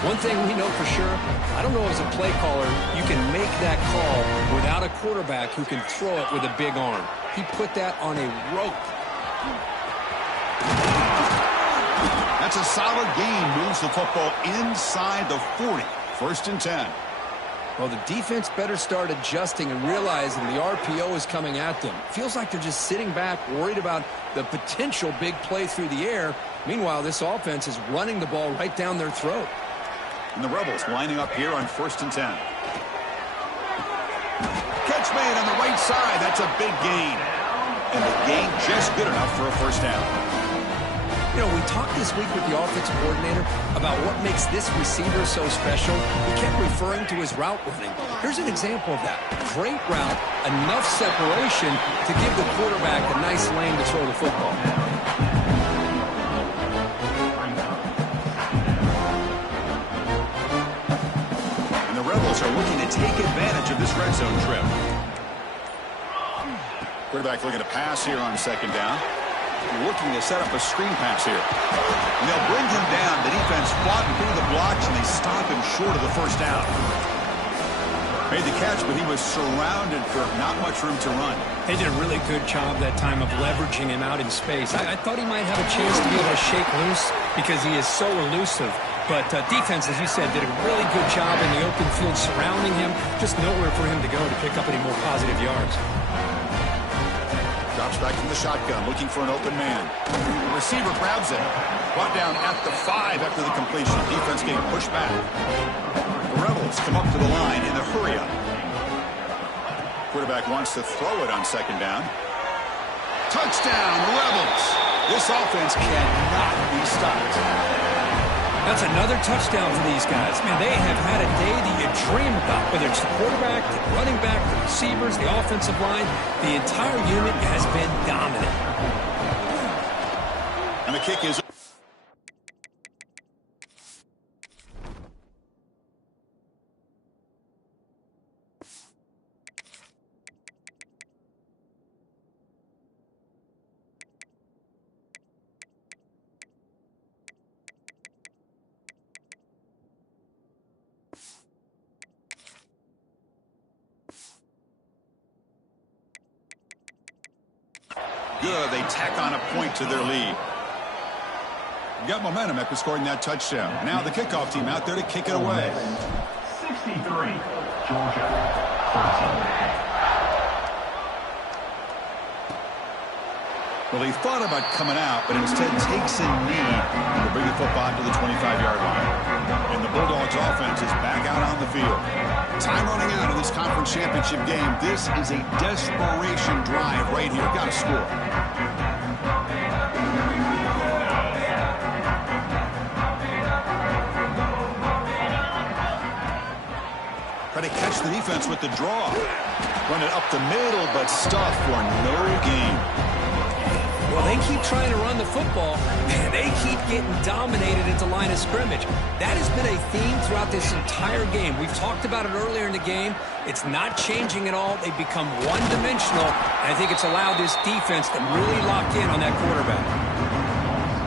One thing we know for sure, I don't know as a play caller, you can make that call without a quarterback who can throw it with a big arm. He put that on a rope. That's a solid gain. Moves the football inside the 40. First and 10. Well, the defense better start adjusting and realizing the RPO is coming at them. Feels like they're just sitting back, worried about the potential big play through the air. Meanwhile, this offense is running the ball right down their throat. And the Rebels lining up here on first and 10. Catch made on the right side. That's a big gain. And the gain just good enough for a first down. You know, we talked this week with the offensive coordinator about what makes this receiver so special. He kept referring to his route running. Here's an example of that. Great route, enough separation to give the quarterback a nice lane to throw the football. And the Rebels are looking to take advantage of this red zone trip. Quarterback looking to pass here on second down. Looking to set up a screen pass here. And they'll bring him down. The defense fought through the blocks, and they stop him short of the first down. Made the catch, but he was surrounded for not much room to run. They did a really good job that time of leveraging him out in space. I thought he might have a chance to be able to shake loose because he is so elusive. But defense, as you said, did a really good job in the open field surrounding him. Just nowhere for him to go to pick up any more positive yards. Drops back from the shotgun, looking for an open man. The receiver grabs it. Brought down at the 5 after the completion. Defense getting pushed back. The Rebels come up to the line in the hurry-up. Quarterback wants to throw it on second down. Touchdown, Rebels! This offense cannot be stopped. That's another touchdown for these guys. Man, they have had a day that you dream about, whether it's the quarterback, the running back, the receivers, the offensive line. The entire unit has been dominant. And the kick is... Good. They tack on a point to their lead. You got momentum after scoring that touchdown. Now the kickoff team out there to kick it away. 63, Georgia, 13. Well, he thought about coming out, but instead takes a knee to bring the football to the 25-yard line. And the Bulldogs offense is back out on the field. Time running out of this conference championship game. This is a desperation drive right here. Got to score. Try to catch the defense with the draw. Run it up the middle, but stuff for no gain. Well, they keep trying to run the football, and they keep getting dominated at the line of scrimmage. That has been a theme throughout this entire game. We've talked about it earlier in the game. It's not changing at all. They've become one-dimensional, and I think it's allowed this defense to really lock in on that quarterback.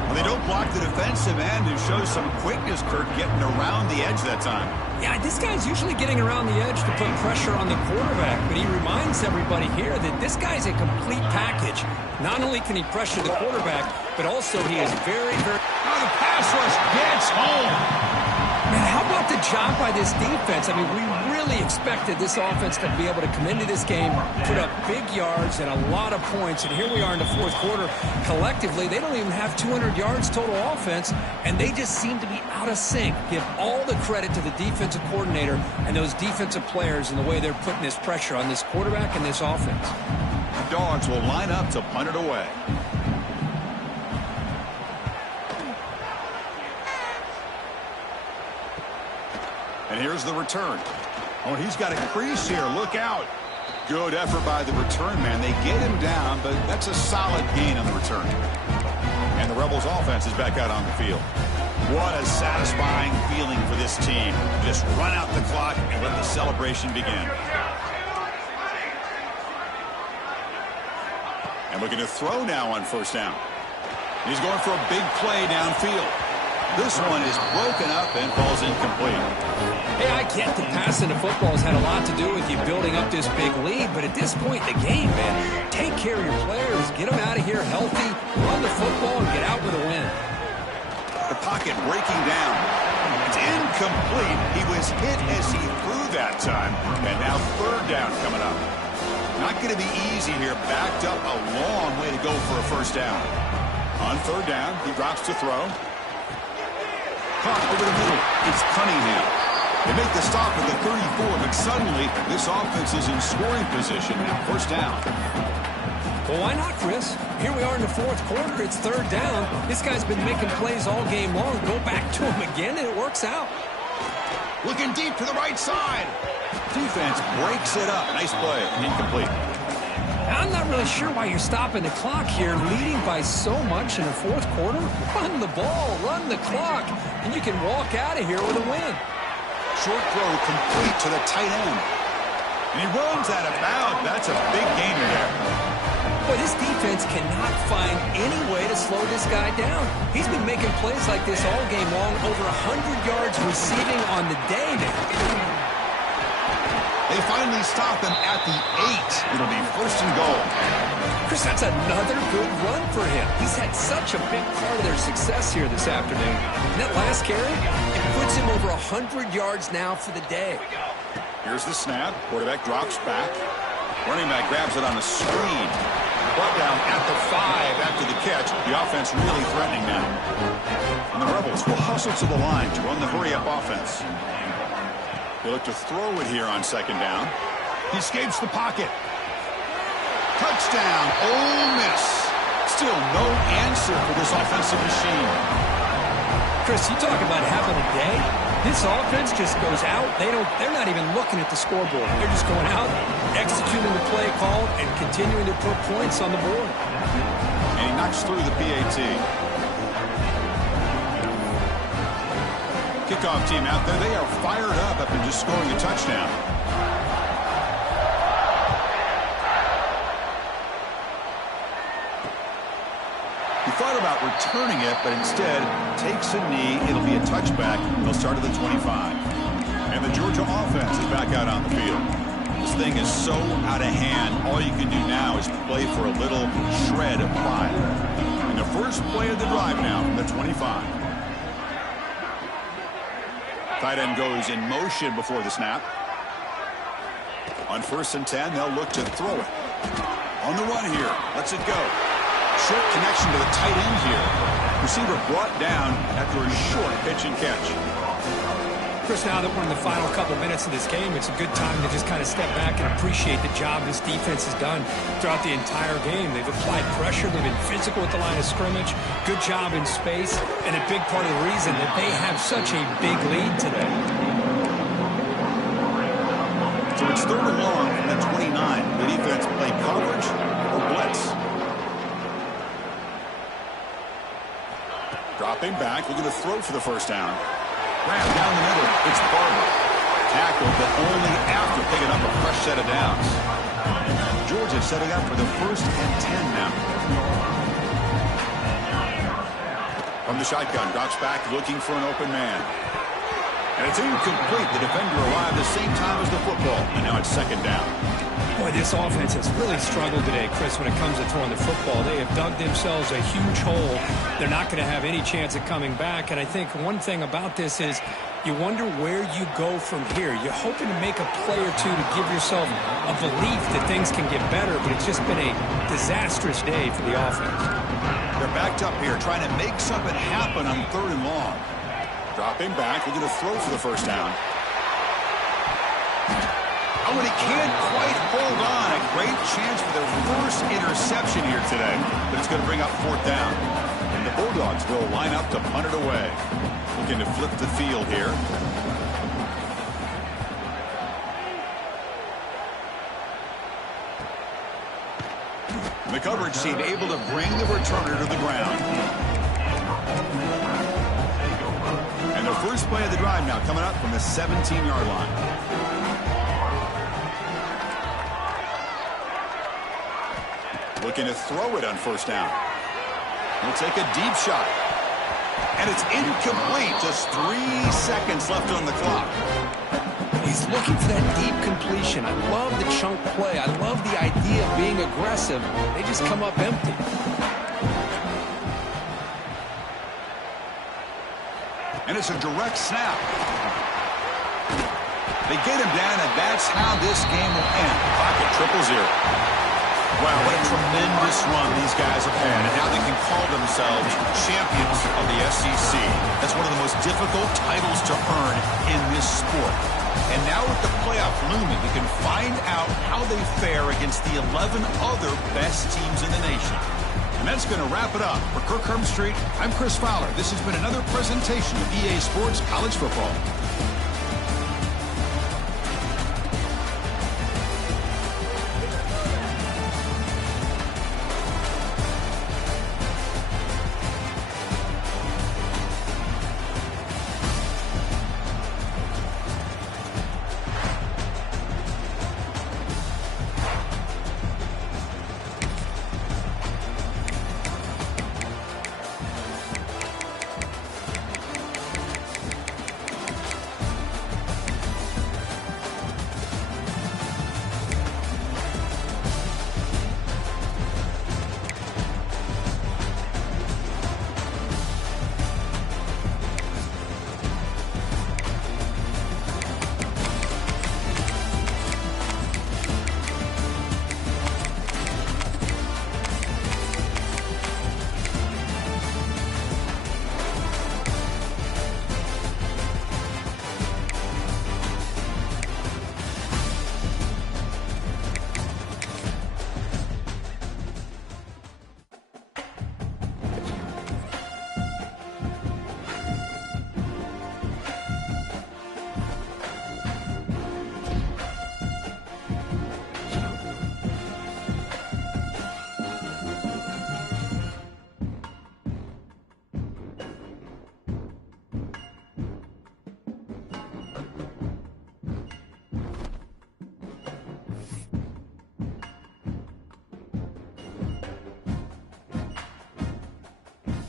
Well, they don't block the defensive end, who shows some quickness, Kirk, getting around the edge that time. Yeah, this guy's usually getting around the edge to put pressure on the quarterback, but he reminds everybody here that this guy's a complete package. Not only can he pressure the quarterback, but also he is very, very... Oh, the pass rush gets home. Man, how about the job by this defense? I mean, we really expected this offense to be able to come into this game, put up big yards and a lot of points, and here we are in the fourth quarter. Collectively, they don't even have 200 yards total offense, and they just seem to be out of sync. Give all the credit to the defensive coordinator and those defensive players in the way they're putting this pressure on this quarterback and this offense. The Dogs will line up to punt it away. And here's the return. Oh, he's got a crease here. Look out. Good effort by the return man. They get him down, but that's a solid gain on the return. And the Rebels offense is back out on the field. What a satisfying feeling for this team. Just run out the clock and let the celebration begin. And looking to throw now on first down. He's going for a big play downfield. This one is broken up and falls incomplete. Hey, I get that passing the football has had a lot to do with you building up this big lead, but at this point in the game, man, take care of your players, get them out of here healthy, run the football, and get out with a win. The pocket breaking down. It's incomplete. He was hit as he threw that time, and now third down coming up. Not going to be easy here. Backed up a long way to go for a first down. On third down, he drops to throw. Caught over the middle. It's Cunningham. They make the stop at the 34, but suddenly this offense is in scoring position. Now first down. Well, why not, Chris? Here we are in the fourth quarter. It's third down. This guy's been making plays all game long. Go back to him again, and it works out. Looking deep to the right side. Defense breaks it up. Nice play. Incomplete. I'm not really sure why you're stopping the clock here, leading by so much in the fourth quarter. Run the ball, run the clock, and you can walk out of here with a win. Short throw complete to the tight end. And he runs out of bounds. That's a big gainer there. Boy, this defense cannot find any way to slow this guy down. He's been making plays like this all game long, over 100 yards receiving on the day now. They finally stop him at the 8. It'll be first and goal. Chris, that's another good run for him. He's had such a big part of their success here this afternoon. And that last carry, it puts him over 100 yards now for the day. Here's the snap. Quarterback drops back. Running back grabs it on a screen. Brought down at the 5 after the catch. The offense really threatening now. And the Rebels will hustle to the line to run the hurry-up offense. They look to throw it here on second down. He escapes the pocket. Touchdown, Ole Miss. Still no answer for this offensive machine. Chris, you talk about having a day. This offense just goes out. They're not even looking at the scoreboard. They're just going out, executing the play call, and continuing to put points on the board. And he knocks through the PAT. Kickoff team out there. They are fired up after just scoring a touchdown. He thought about returning it, but instead takes a knee. It'll be a touchback. They'll start at the 25. And the Georgia offense is back out on the field. This thing is so out of hand. All you can do now is play for a little shred of pride. And the first play of the drive now from the 25. Tight end goes in motion before the snap. On 1st and 10, they'll look to throw it. On the run here. Lets it go. Short connection to the tight end here. Receiver brought down after a short pitch and catch. Chris, now that we're in the final couple minutes of this game, it's a good time to just kind of step back and appreciate the job this defense has done throughout the entire game. They've applied pressure. They've been physical at the line of scrimmage. Good job in space. And a big part of the reason that they have such a big lead today. So it's 3rd and long from the 29. The defense played coverage or blitz. Dropping back, looking to throw for the first down. Grab down the middle. It's Barber. Tackled, but only after picking up a fresh set of downs. Georgia setting up for the 1st and 10 now. From the shotgun, drops back, looking for an open man. And it's incomplete. The defender arrived the same time as the football, and now it's 2nd down. Boy, this offense has really struggled today, Chris, when it comes to throwing the football. They have dug themselves a huge hole. They're not going to have any chance of coming back. And I think one thing about this is you wonder where you go from here. You're hoping to make a play or two to give yourself a belief that things can get better, but it's just been a disastrous day for the offense. They're backed up here, trying to make something happen on 3rd and long. Dropping back, looking to throw for the first down. Oh, and he can't quite hold on. A great chance for their first interception here today. But it's going to bring up 4th down. And the Bulldogs will line up to punt it away. Looking to flip the field here. And the coverage team able to bring the returner to the ground. And the first play of the drive now coming up from the 17-yard line. Looking to throw it on 1st down. He'll take a deep shot. And it's incomplete. Just 3 seconds left on the clock. He's looking for that deep completion. I love the chunk play. I love the idea of being aggressive. They just come up empty. And it's a direct snap. They get him down, and that's how this game will end. Pocket 0-0. Wow, what a tremendous run these guys have had, and now they can call themselves champions of the SEC. That's one of the most difficult titles to earn in this sport. And now with the playoff looming, we can find out how they fare against the 11 other best teams in the nation. And that's going to wrap it up. For Kirk Street, I'm Chris Fowler. This has been another presentation of EA Sports College Football.